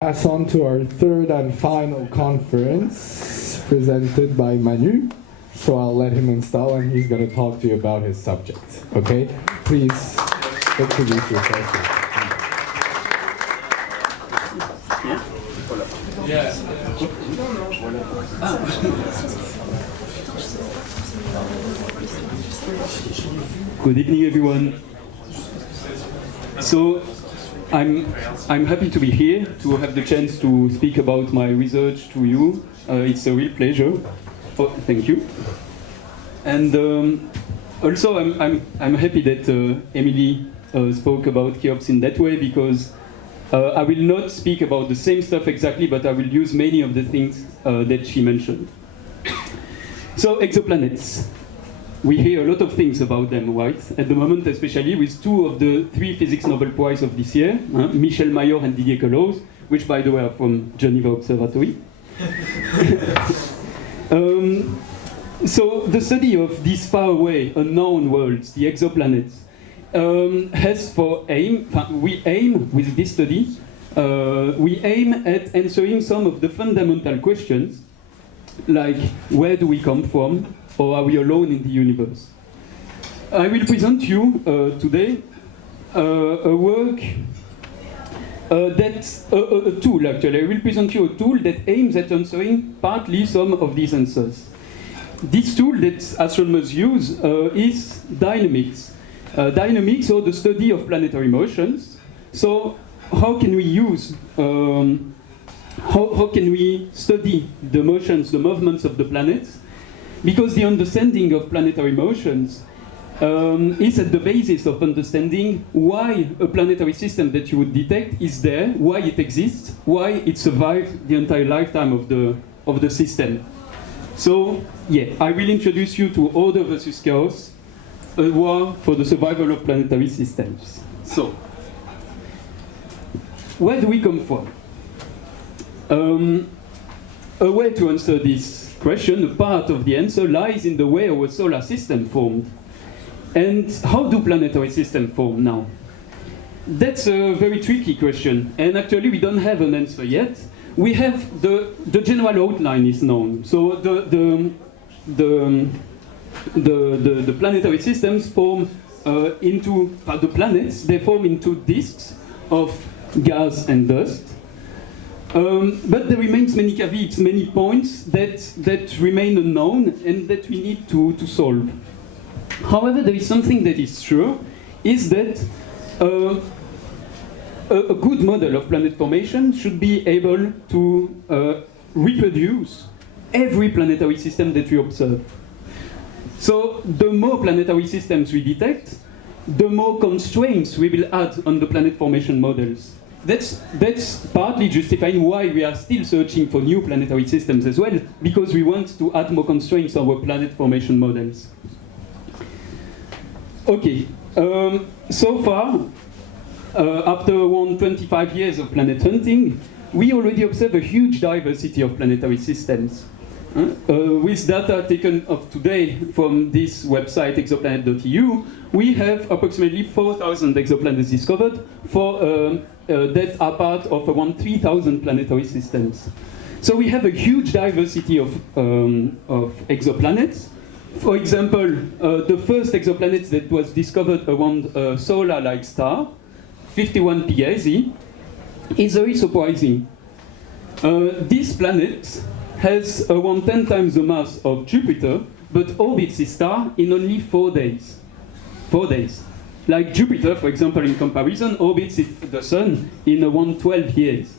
Pass on to our third and final conference presented by Manu. So I'll let him install and he's going to talk to you about his subject. Okay? Please introduce yourself. Good evening, everyone. So, I'm happy to be here to have the chance to speak about my research to you. It's a real pleasure. Oh, thank you. And also, I'm happy that Emily spoke about Cheops in that way, because I will not speak about the same stuff exactly, but I will use many of the things that she mentioned. So, exoplanets. We hear a lot of things about them, right? At the moment, especially with two of the three Physics Nobel Prize of this year, Michel Mayor and Didier Queloz, which, by the way, are from Geneva Observatory. So the study of these faraway, unknown worlds, the exoplanets, has for aim, we aim with this study, we aim at answering some of the fundamental questions, like where do we come from, or are we alone in the universe? I will present you today a work that's a tool, actually. I will present you a tool that aims at answering partly some of these answers. This tool that astronomers use is dynamics. Dynamics, or the study of planetary motions. So how can we use, how can we study the motions, the movements of the planets? Because the understanding of planetary motions is at the basis of understanding why a planetary system that you would detect is there, why it exists, why it survived the entire lifetime of the system. So, yeah, I will introduce you to Order versus Chaos, a war for the survival of planetary systems. So, where do we come from? A way to answer this question, a part of the answer lies in the way our solar system formed. And how do planetary systems form now? That's a very tricky question, and actually we don't have an answer yet. We have the general outline is known. So the planetary systems form into the planets. They form into disks of gas and dust. But there remains many caveats, many points that remain unknown and that we need to solve. However, there is something that is sure, is that a good model of planet formation should be able to reproduce every planetary system that we observe. So the more planetary systems we detect, the more constraints we will add on the planet formation models. That's partly justifying why we are still searching for new planetary systems as well, because we want to add more constraints on our planet formation models. Okay, so far, after around 25 years of planet hunting, we already observe a huge diversity of planetary systems. With data taken of today from this website, exoplanet.eu, we have approximately 4,000 exoplanets discovered that are part of around 3,000 planetary systems. So we have a huge diversity of exoplanets. For example, the first exoplanet that was discovered around a solar-like star, 51 Pegasi, is very surprising. This planet has around 10 times the mass of Jupiter, but orbits the star in only 4 days. 4 days. Like Jupiter, for example, in comparison, orbits the Sun in around 12 years.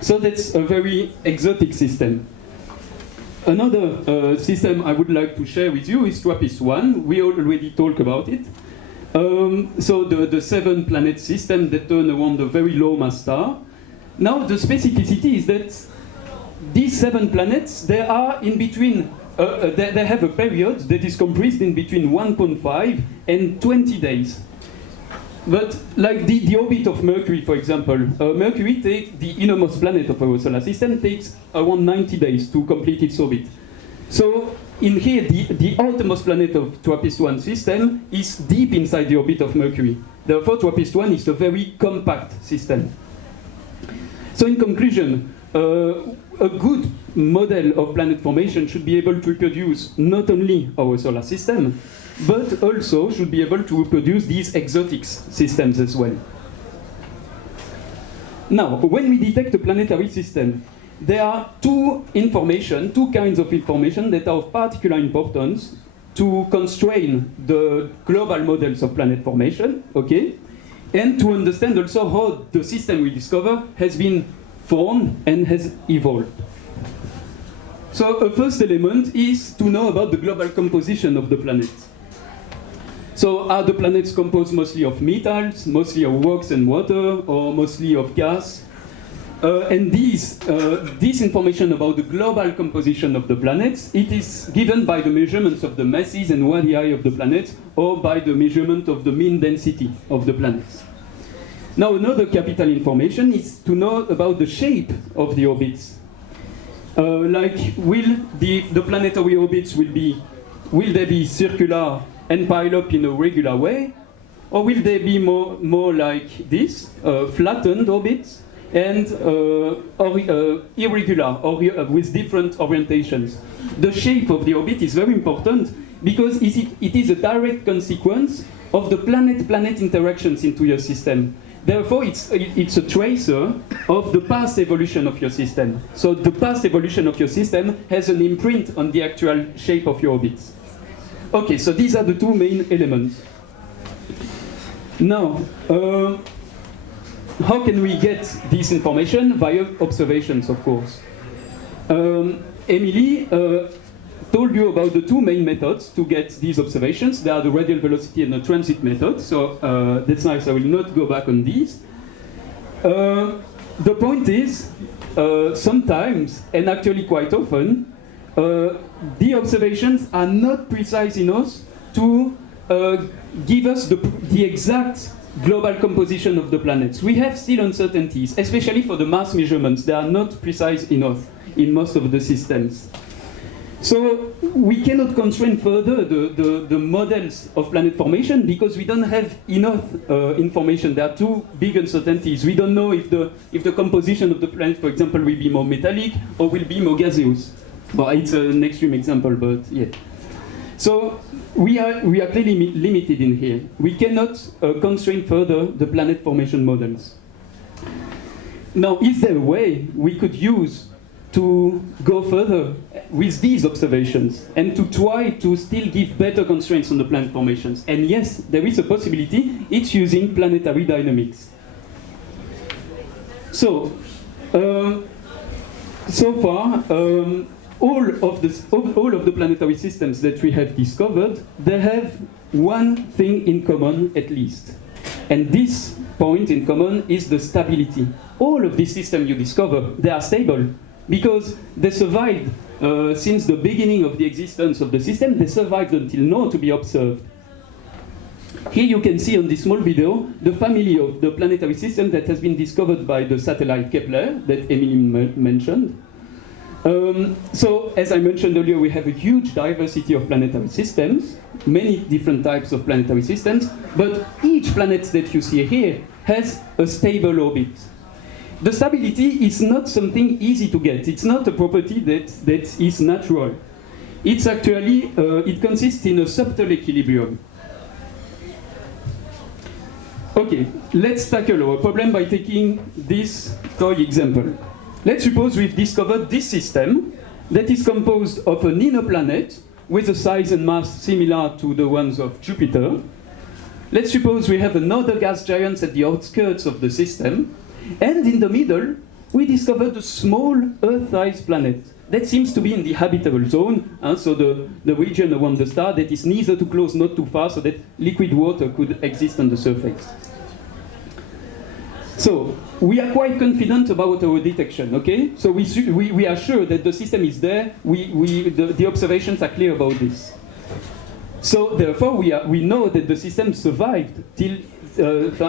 So that's a very exotic system. Another system I would like to share with you is TRAPPIST-1. We already talked about it. So the 7-planet system that turn around a very low mass star. Now the specificity is that these 7 planets, they are in between, they have a period that is comprised in between 1.5 and 20 days. But like the orbit of Mercury, for example, Mercury takes, the innermost planet of our solar system, takes around 90 days to complete its orbit. So in here, the outermost planet of TRAPPIST-1 system is deep inside the orbit of Mercury. Therefore, TRAPPIST-1 is a very compact system. So in conclusion, a good model of planet formation should be able to reproduce not only our solar system, but also should be able to reproduce these exotic systems as well. Now, when we detect a planetary system, there are two kinds of information that are of particular importance to constrain the global models of planet formation, okay? And to understand also how the system we discover has been formed and has evolved. So a first element is to know about the global composition of the planets. So are the planets composed mostly of metals, mostly of rocks and water, or mostly of gas? And this information about the global composition of the planets, it is given by the measurements of the masses and radii of the planets, or by the measurement of the mean density of the planets. Now another capital information is to know about the shape of the orbits. Like, will the planetary orbits will they be circular and pile up in a regular way, or will they be more like this, flattened orbits, and irregular, or with different orientations? The shape of the orbit is very important because it is a direct consequence of the planet-planet interactions into your system. Therefore, it's a tracer of the past evolution of your system. So the past evolution of your system has an imprint on the actual shape of your orbits. Okay, so these are the two main elements. Now, how can we get this information? Via observations, of course. Emily told you about the two main methods to get these observations. They are the radial velocity and the transit method. So that's nice, I will not go back on these. The point is, sometimes, and actually quite often, the observations are not precise enough to give us the exact global composition of the planets. We have still uncertainties, especially for the mass measurements. They are not precise enough in most of the systems. So we cannot constrain further the models of planet formation because we don't have enough information. There are two big uncertainties. We don't know if the composition of the planet, for example, will be more metallic or will be more gaseous. Well, it's an extreme example, but yeah. So we are clearly limited in here. We cannot constrain further the planet formation models. Now, is there a way we could use to go further with these observations and to try to still give better constraints on the planet formations? And yes, there is a possibility. It's using planetary dynamics. So, so far, all of the planetary systems that we have discovered, they have one thing in common at least. And this point in common is the stability. All of these systems you discover, they are stable because they survived since the beginning of the existence of the system. They survived until now to be observed. Here you can see on this small video the family of the planetary system that has been discovered by the satellite Kepler that Emily mentioned. So, as I mentioned earlier, we have a huge diversity of planetary systems, many different types of planetary systems, but each planet that you see here has a stable orbit. The stability is not something easy to get. It's not a property that is natural. It's actually, it consists in a subtle equilibrium. Okay, let's tackle our problem by taking this toy example. Let's suppose we've discovered this system that is composed of an inner planet with a size and mass similar to the ones of Jupiter. Let's suppose we have another gas giant at the outskirts of the system, and in the middle, we discovered a small Earth-sized planet that seems to be in the habitable zone, so the region around the star that is neither too close, not too far, so that liquid water could exist on the surface. So, we are quite confident about our detection, okay? So we are sure that the system is there, the observations are clear about this. So therefore we know that the system survived till,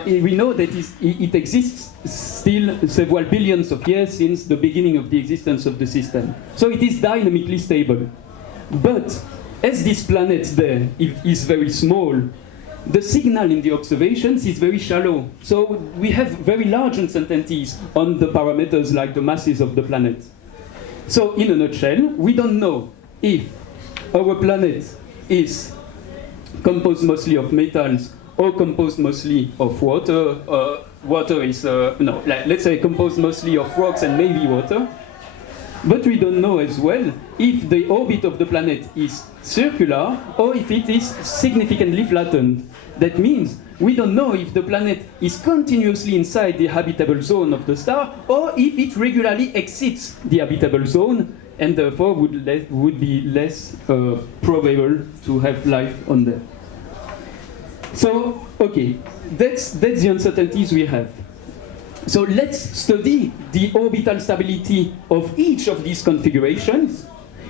we know that it exists still several billions of years since the beginning of the existence of the system. So it is dynamically stable. But as this planet there is very small, the signal in the observations is very shallow. So we have very large uncertainties on the parameters like the masses of the planet. So in a nutshell, we don't know if our planet is composed mostly of metals or composed mostly of water. Water is, no, let's say composed mostly of rocks and maybe water. But we don't know as well if the orbit of the planet is circular or if it is significantly flattened. That means we don't know if the planet is continuously inside the habitable zone of the star or if it regularly exceeds the habitable zone and therefore would be less probable to have life on there. So, okay, that's the uncertainties we have. So let's study the orbital stability of each of these configurations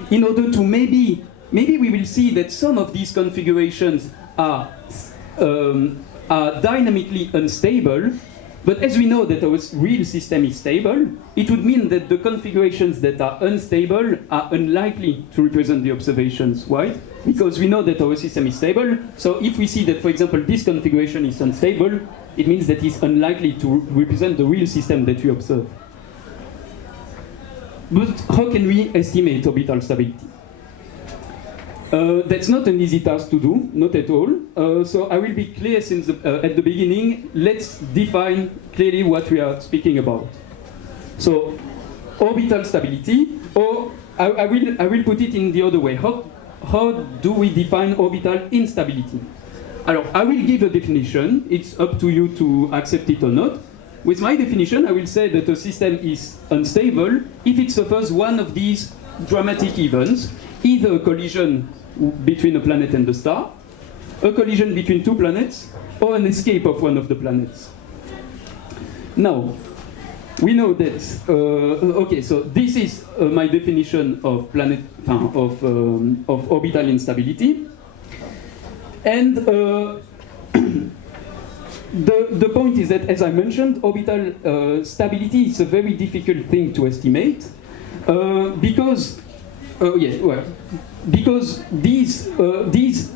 in order to maybe we will see that some of these configurations are dynamically unstable, but as we know that our real system is stable, it would mean that the configurations that are unstable are unlikely to represent the observations. Why? Because we know that our system is stable, so if we see that, for example, this configuration is unstable, it means that it's unlikely to represent the real system that we observe. But how can we estimate orbital stability? That's not an easy task to do, not at all. So I will be clear since at the beginning. Let's define clearly what we are speaking about. So orbital stability, or I will put it in the other way. How do we define orbital instability? Alors, I will give a definition. It's up to you to accept it or not. With my definition, I will say that a system is unstable if it suffers one of these dramatic events, either a collision between a planet and a star, a collision between two planets, or an escape of one of the planets. Now, we know that, okay, so this is my definition of of orbital instability. And the point is that, as I mentioned, orbital stability is a very difficult thing to estimate because these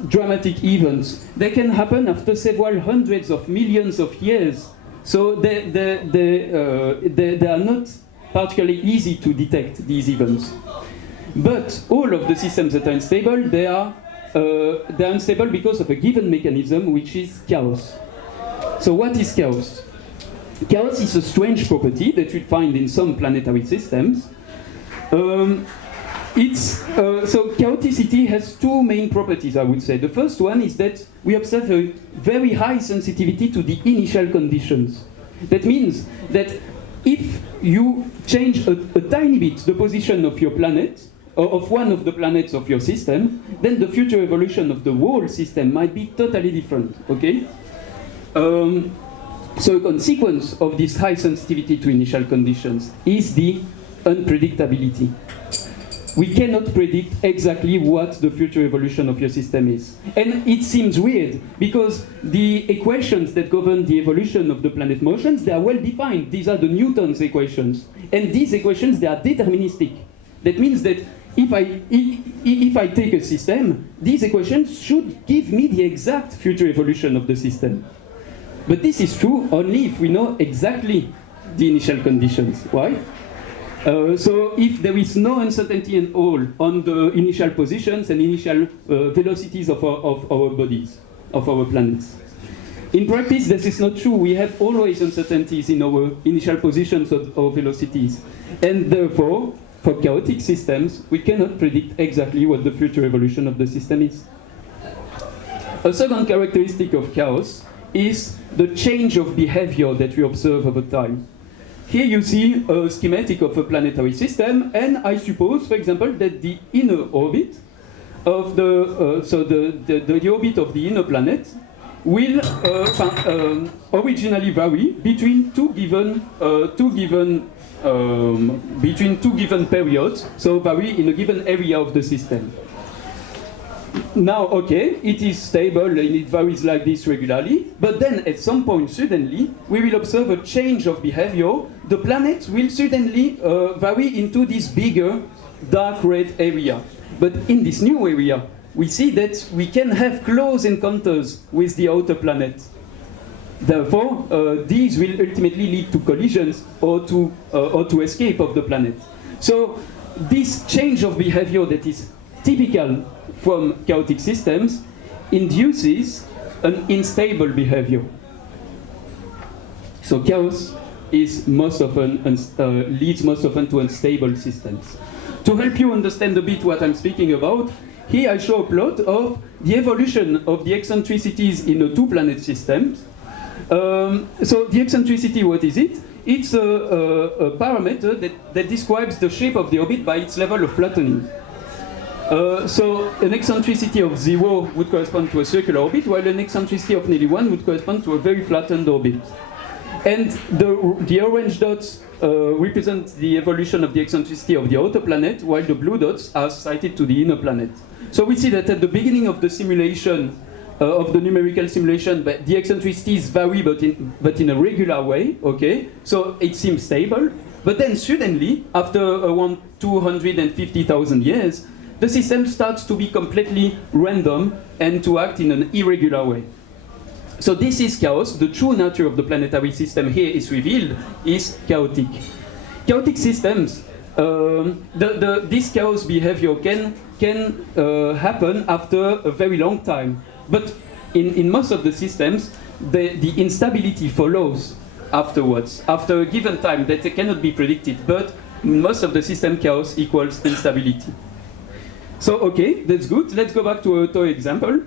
dramatic events, they can happen after several hundreds of millions of years. So they are not particularly easy to detect, these events. But all of the systems that are unstable, they are unstable because of a given mechanism, which is chaos. So what is chaos? Chaos is a strange property that we find in some planetary systems. So chaoticity has two main properties, I would say. The first one is that we observe a very high sensitivity to the initial conditions. That means that if you change a tiny bit the position of your planet, or of one of the planets of your system, then the future evolution of the whole system might be totally different, okay? So a consequence of this high sensitivity to initial conditions is the unpredictability. We cannot predict exactly what the future evolution of your system is. And it seems weird, because the equations that govern the evolution of the planet motions, they are well defined. These are the Newton's equations. And these equations, they are deterministic. That means that if I take a system, these equations should give me the exact future evolution of the system. But this is true only if we know exactly the initial conditions. Why? So if there is no uncertainty at all on the initial positions and initial velocities of our bodies, of our planets. In practice, this is not true. We have always uncertainties in our initial positions or velocities. And therefore, for chaotic systems, we cannot predict exactly what the future evolution of the system is. A second characteristic of chaos is the change of behavior that we observe over time. Here you see a schematic of a planetary system, and I suppose, for example, that the inner orbit of the orbit of the inner planet will originally vary between two given periods, so vary in a given area of the system. Now, okay, it is stable and it varies like this regularly, but then at some point, suddenly, we will observe a change of behavior. The planet will suddenly vary into this bigger, dark red area. But in this new area, we see that we can have close encounters with the outer planet. Therefore, these will ultimately lead to collisions or to escape of the planet. So this change of behavior that is typical from chaotic systems induces an unstable behavior. So chaos is most often leads most often to unstable systems. To help you understand a bit what I'm speaking about, here I show a plot of the evolution of the eccentricities in a two-planet system. So the eccentricity, what is it? It's a parameter that describes the shape of the orbit by its level of flattening. So an eccentricity of 0 would correspond to a circular orbit, while an eccentricity of nearly 1 would correspond to a very flattened orbit. And the orange dots represent the evolution of the eccentricity of the outer planet, while the blue dots are cited to the inner planet. So we see that at the beginning of the simulation, of the numerical simulation, but the eccentricities vary, but in a regular way, okay? So it seems stable. But then suddenly, after around 250,000 years, the system starts to be completely random and to act in an irregular way. So this is chaos. The true nature of the planetary system here is revealed, is chaotic. Chaotic systems, this chaos behavior can happen after a very long time. But in most of the systems, the instability follows afterwards, after a given time that cannot be predicted. But in most of the system, chaos equals instability. So, okay, that's good. Let's go back to a toy example.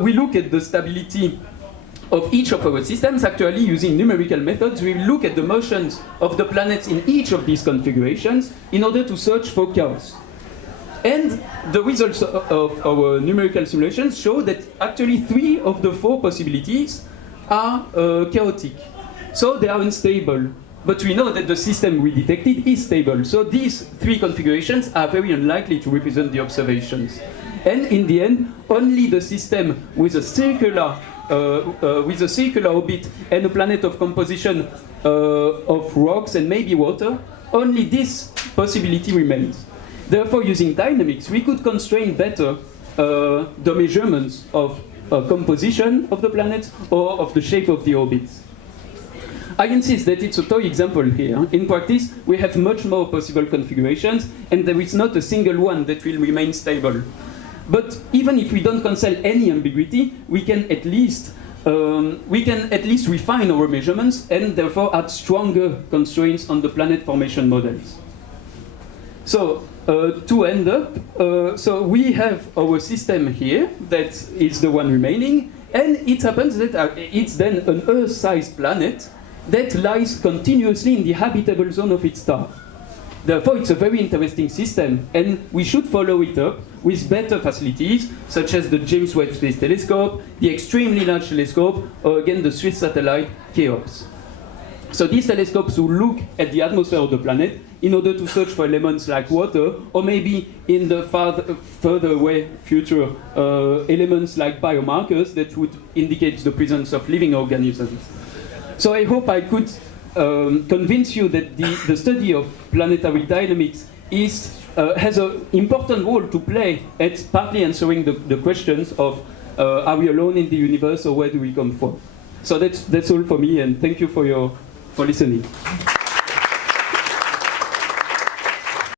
We look at the stability of each of our systems. Actually, using numerical methods, we look at the motions of the planets in each of these configurations in order to search for chaos. And the results of our numerical simulations show that actually 3 of the 4 possibilities are chaotic. So they are unstable. But we know that the system we detected is stable. So these 3 configurations are very unlikely to represent the observations. And in the end, only the system with a circular orbit and a planet of composition of rocks and maybe water, only this possibility remains. Therefore, using dynamics, we could constrain better the measurements of composition of the planets or of the shape of the orbits. I insist that it's a toy example here. In practice, we have much more possible configurations, and there is not a single one that will remain stable. But even if we don't cancel any ambiguity, we can at least refine our measurements and therefore add stronger constraints on the planet formation models. So to end up, so we have our system here that is the one remaining, and it happens that it's then an Earth-sized planet that lies continuously in the habitable zone of its star. Therefore, it's a very interesting system, and we should follow it up with better facilities, such as the James Webb Space Telescope, the extremely large telescope, or again the Swiss satellite Cheops. So these telescopes will look at the atmosphere of the planet in order to search for elements like water, or maybe in the further away future, elements like biomarkers that would indicate the presence of living organisms. So I hope I could convince you that the study of planetary dynamics has an important role to play at partly answering the questions of are we alone in the universe, or where do we come from? So that's all for me, and thank you for listening.